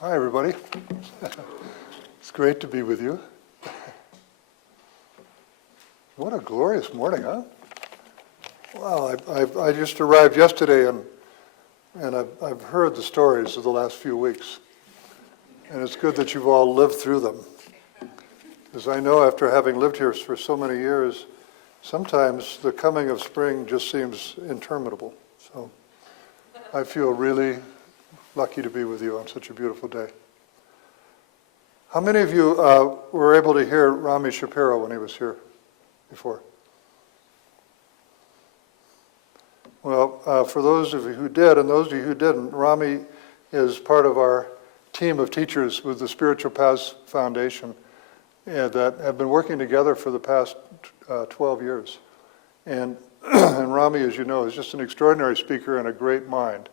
Hi, everybody. It's great to be with you. What a glorious morning, huh? Wow, I just arrived yesterday, and I've heard the stories of the last few weeks. And it's good that you've all lived through them. Because I know after having lived here for so many years, sometimes the coming of spring just seems interminable. So I feel really lucky to be with you on such a beautiful day. How many of you were able to hear Rami Shapiro when he was here before? Well, for those of you who did, and those of you who didn't, Rami is part of our team of teachers with the Spiritual Paths Foundation that have been working together for the past 12 years. And Rami, as you know, is just an extraordinary speaker and a great mind,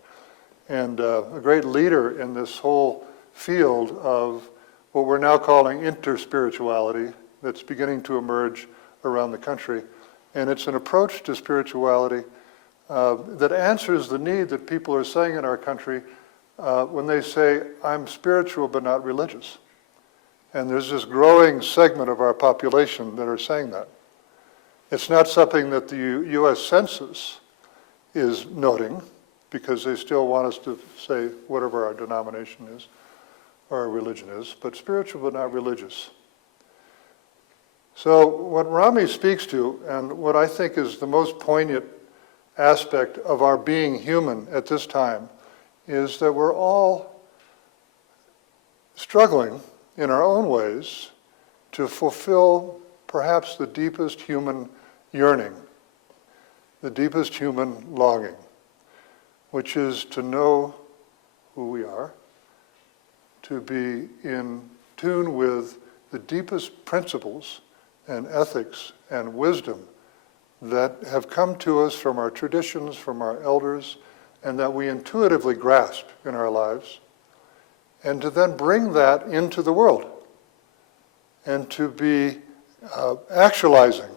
and a great leader in this whole field of what we're now calling InterSpirituality that's beginning to emerge around the country. And it's an approach to spirituality that answers the need that people are saying in our country when they say, I'm spiritual but not religious. And there's this growing segment of our population that are saying that. It's not something that the U.S. Census is noting, because they still want us to say whatever our denomination is, or our religion is, but spiritual but not religious. So what Rami speaks to, and what I think is the most poignant aspect of our being human at this time, is that we're all struggling in our own ways to fulfill perhaps the deepest human yearning, the deepest human longing, which is to know who we are, to be in tune with the deepest principles and ethics and wisdom that have come to us from our traditions, from our elders, and that we intuitively grasp in our lives, and to then bring that into the world, and to be actualizing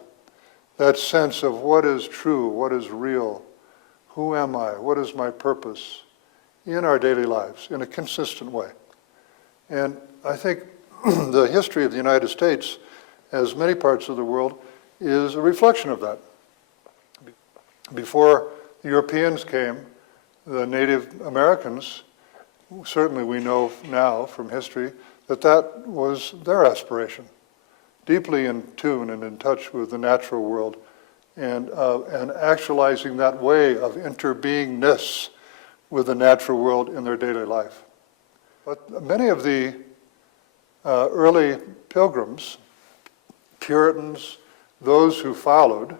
that sense of what is true, what is real, who am I, what is my purpose in our daily lives in a consistent way. And I think the history of the United States, as many parts of the world, is a reflection of that. Before the Europeans came, the Native Americans, certainly we know now from history, that that was their aspiration, deeply in tune and in touch with the natural world, and actualizing that way of interbeingness with the natural world in their daily life. But many of the early pilgrims, Puritans, those who followed,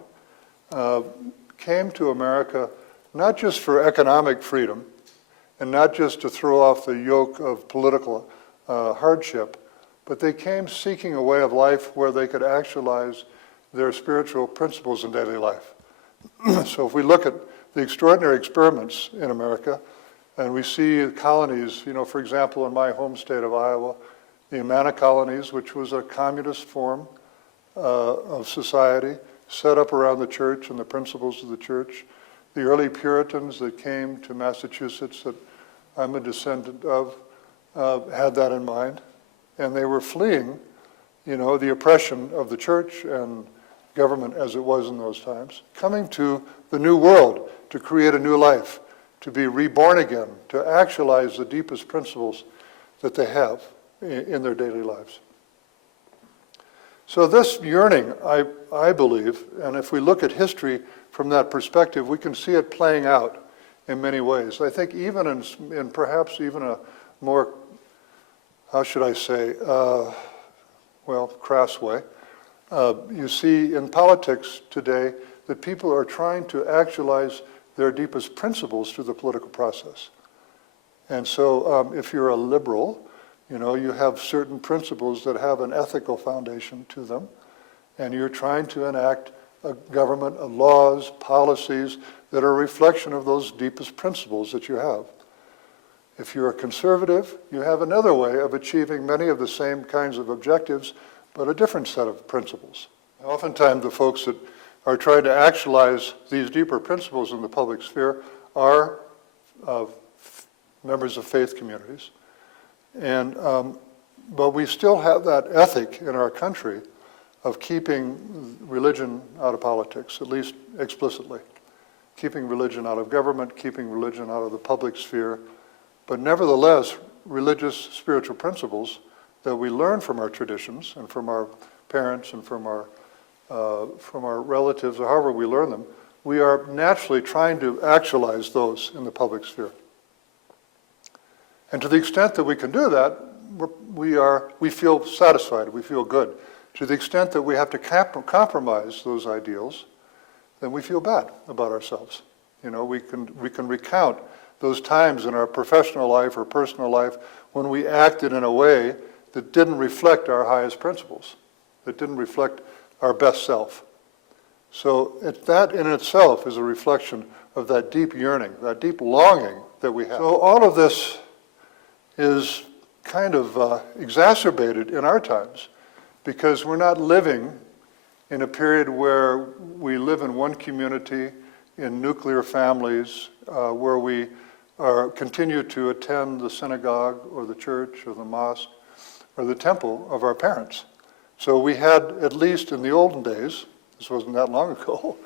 came to America not just for economic freedom, and not just to throw off the yoke of political hardship, but they came seeking a way of life where they could actualize their spiritual principles in daily life. So if we look at the extraordinary experiments in America, and we see colonies, for example, in my home state of Iowa, the Amana colonies, which was a communist form of society set up around the church and the principles of the church. The early Puritans that came to Massachusetts that I'm a descendant of had that in mind. And they were fleeing, the oppression of the church and government as it was in those times, coming to the new world to create a new life, to be reborn again, to actualize the deepest principles that they have in their daily lives. So this yearning, I believe, and if we look at history from that perspective, we can see it playing out in many ways. I think even in perhaps even a more, how should I say, crass way, you see in politics today that people are trying to actualize their deepest principles through the political process. And so if you're a liberal, you have certain principles that have an ethical foundation to them, and you're trying to enact a government of laws, policies that are a reflection of those deepest principles that you have. If you're a conservative, you have another way of achieving many of the same kinds of objectives, but a different set of principles. Oftentimes the folks that are trying to actualize these deeper principles in the public sphere are members of faith communities. But we still have that ethic in our country of keeping religion out of politics, at least explicitly. Keeping religion out of government, keeping religion out of the public sphere, but nevertheless, religious spiritual principles that we learn from our traditions and from our parents and from our relatives, or however we learn them, we are naturally trying to actualize those in the public sphere. And to the extent that we can do that, we feel satisfied, we feel good. To the extent that we have to compromise those ideals, then we feel bad about ourselves. We can recount those times in our professional life or personal life when we acted in a way that didn't reflect our highest principles, that didn't reflect our best self. So that in itself is a reflection of that deep yearning, that deep longing that we have. So all of this is kind of exacerbated in our times because we're not living in a period where we live in one community, in nuclear families, where we continue to attend the synagogue or the church or the mosque or the temple of our parents. So we had, at least in the olden days, this wasn't that long ago,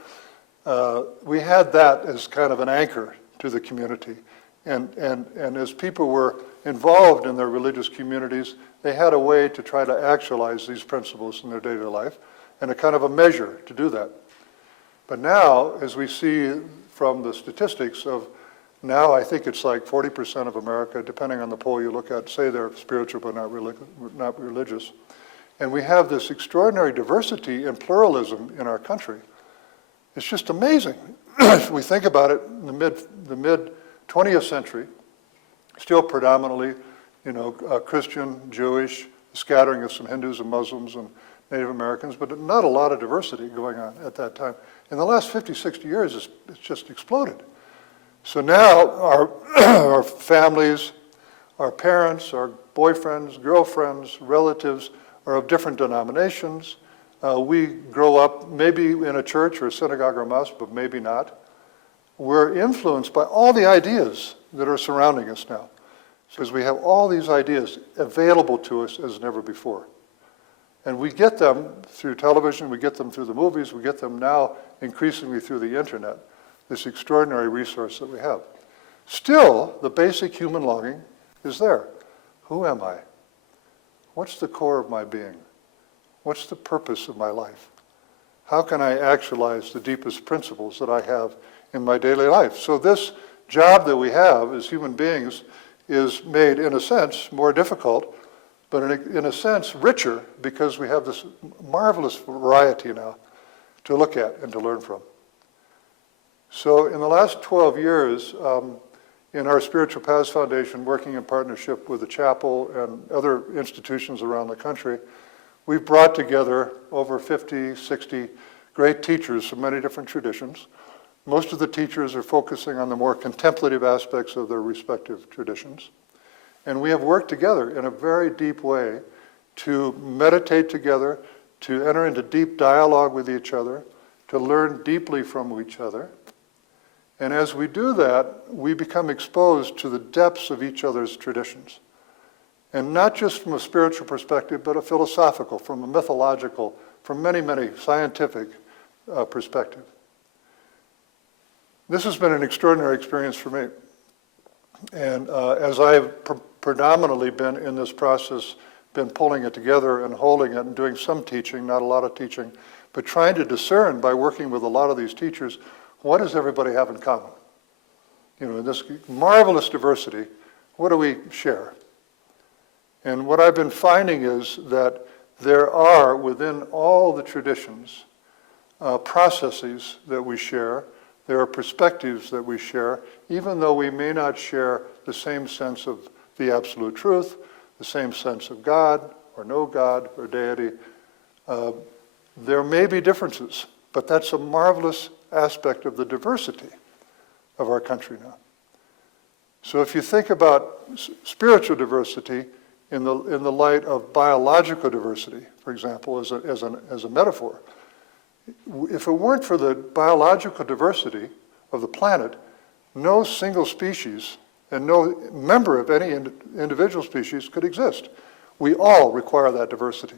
we had that as kind of an anchor to the community. And as people were involved in their religious communities, they had a way to try to actualize these principles in their daily life and a kind of a measure to do that. But now, as we see from the statistics of now, I think it's like 40% of America, depending on the poll you look at, say they're spiritual but not religious. And we have this extraordinary diversity and pluralism in our country. It's just amazing. If we think about it, in the mid 20th century, still predominantly, Christian, Jewish, scattering of some Hindus and Muslims and Native Americans, but not a lot of diversity going on at that time. In the last 50, 60 years, it's just exploded. So now our families, our parents, our boyfriends, girlfriends, relatives are of different denominations. We grow up maybe in a church or a synagogue or a mosque, but maybe not. We're influenced by all the ideas that are surrounding us now, because we have all these ideas available to us as never before. And we get them through television, we get them through the movies, we get them now increasingly through the internet, this extraordinary resource that we have. Still, the basic human longing is there. Who am I? What's the core of my being? What's the purpose of my life? How can I actualize the deepest principles that I have in my daily life? So this job that we have as human beings is made, in a sense, more difficult, but in a sense, richer, because we have this marvelous variety now to look at and to learn from. So in the last 12 years, in our Spiritual Paths Foundation, working in partnership with the chapel and other institutions around the country, we've brought together over 50, 60 great teachers from many different traditions. Most of the teachers are focusing on the more contemplative aspects of their respective traditions. And we have worked together in a very deep way to meditate together, to enter into deep dialogue with each other, to learn deeply from each other. And as we do that, we become exposed to the depths of each other's traditions. And not just from a spiritual perspective, but a philosophical, from a mythological, from many, many scientific perspective. This has been an extraordinary experience for me. And as I have predominantly been in this process, been pulling it together and holding it and doing some teaching, not a lot of teaching, but trying to discern by working with a lot of these teachers, what does everybody have in common? In this marvelous diversity, what do we share? And what I've been finding is that there are, within all the traditions, processes that we share. There are perspectives that we share, even though we may not share the same sense of the absolute truth, the same sense of God, or no God, or deity. There may be differences, but that's a marvelous aspect of the diversity of our country now. So if you think about spiritual diversity in the light of biological diversity, for example, as a metaphor, if it weren't for the biological diversity of the planet, no single species and no member of any individual species could exist. We all require that diversity,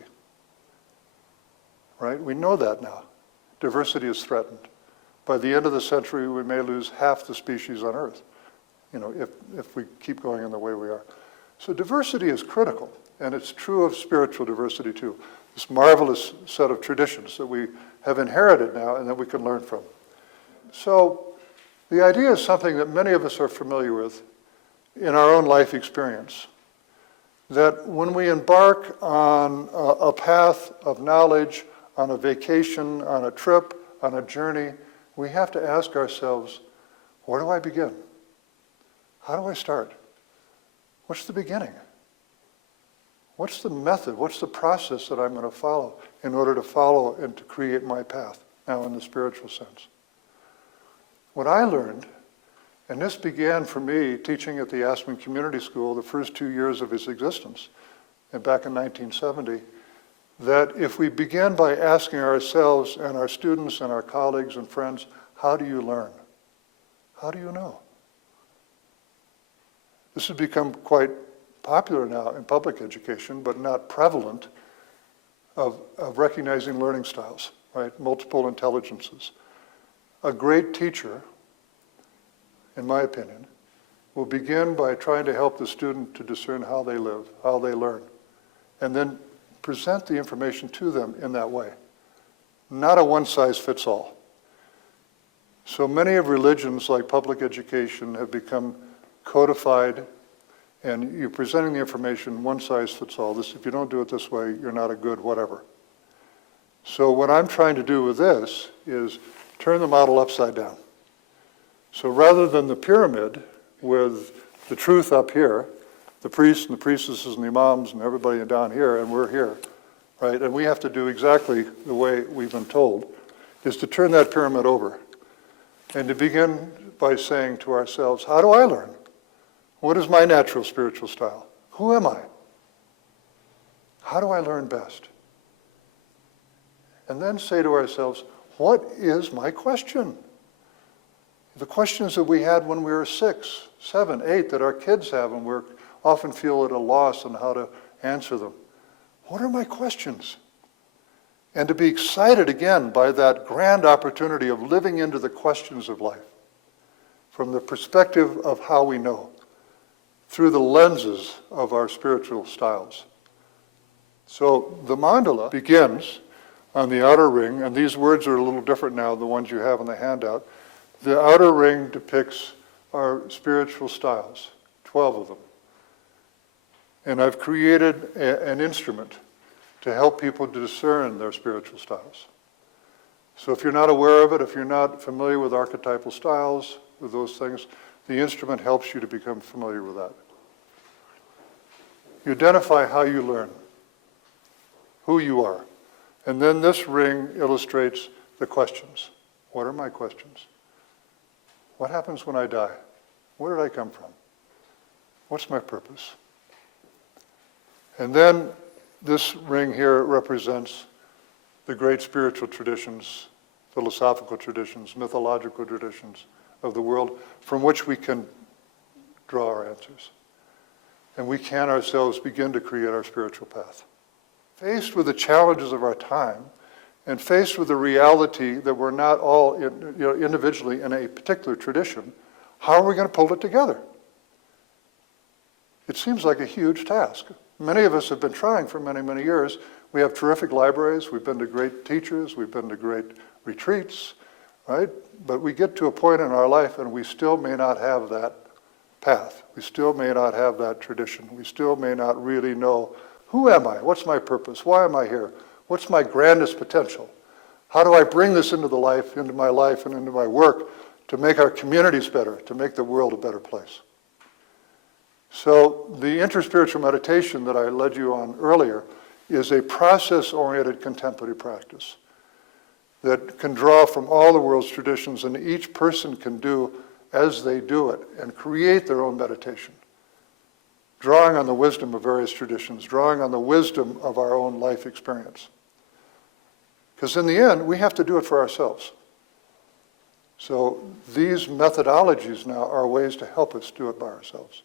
right? We know that now. Diversity is threatened. By the end of the century, we may lose half the species on Earth, if we keep going in the way we are. So diversity is critical, and it's true of spiritual diversity too. This marvelous set of traditions that we have inherited now and that we can learn from. So the idea is something that many of us are familiar with in our own life experience, that when we embark on a path of knowledge, on a vacation, on a trip, on a journey, we have to ask ourselves, where do I begin? How do I start? What's the beginning? What's the method? What's the process that I'm going to follow in order to follow and to create my path, now in the spiritual sense? What I learned, and this began for me teaching at the Aspen Community School the first 2 years of its existence, and back in 1970, that if we begin by asking ourselves and our students and our colleagues and friends, how do you learn? How do you know? This has become quite popular now in public education, but not prevalent of recognizing learning styles, right? Multiple intelligences. A great teacher, in my opinion, will begin by trying to help the student to discern how they live, how they learn, and then present the information to them in that way. Not a one-size-fits-all. So many of religions, like public education, have become codified, and you're presenting the information one size fits all. If you don't do it this way, you're not a good whatever. So what I'm trying to do with this is turn the model upside down. So rather than the pyramid with the truth up here, the priests and the priestesses and the imams and everybody down here, and we're here, right? And we have to do exactly the way we've been told, is to turn that pyramid over and to begin by saying to ourselves, how do I learn? What is my natural spiritual style? Who am I? How do I learn best? And then say to ourselves, what is my question? The questions that we had when we were 6, 7, 8, that our kids have, and we often feel at a loss on how to answer them. What are my questions? And to be excited again by that grand opportunity of living into the questions of life from the perspective of how we know, through the lenses of our spiritual styles. So the mandala begins on the outer ring, and these words are a little different now, the ones you have in the handout. The outer ring depicts our spiritual styles, 12 of them. And I've created an instrument to help people to discern their spiritual styles. So if you're not aware of it, if you're not familiar with archetypal styles, with those things, the instrument helps you to become familiar with that. You identify how you learn, who you are. And then this ring illustrates the questions. What are my questions? What happens when I die? Where did I come from? What's my purpose? And then this ring here represents the great spiritual traditions, philosophical traditions, mythological traditions of the world from which we can draw our answers. And we can ourselves begin to create our spiritual path. Faced with the challenges of our time, and faced with the reality that we're not all individually in a particular tradition, how are we going to pull it together? It seems like a huge task. Many of us have been trying for many, many years. We have terrific libraries, we've been to great teachers, we've been to great retreats, right? But we get to a point in our life and we still may not have that path. We still may not have that tradition. We still may not really know, who am I? What's my purpose? Why am I here? What's my grandest potential? How do I bring this into my life and into my work to make our communities better, to make the world a better place? So the InterSpiritual meditation that I led you on earlier is a process-oriented contemplative practice that can draw from all the world's traditions, and each person can do as they do it and create their own meditation, drawing on the wisdom of various traditions, drawing on the wisdom of our own life experience. Because in the end, we have to do it for ourselves. So these methodologies now are ways to help us do it by ourselves.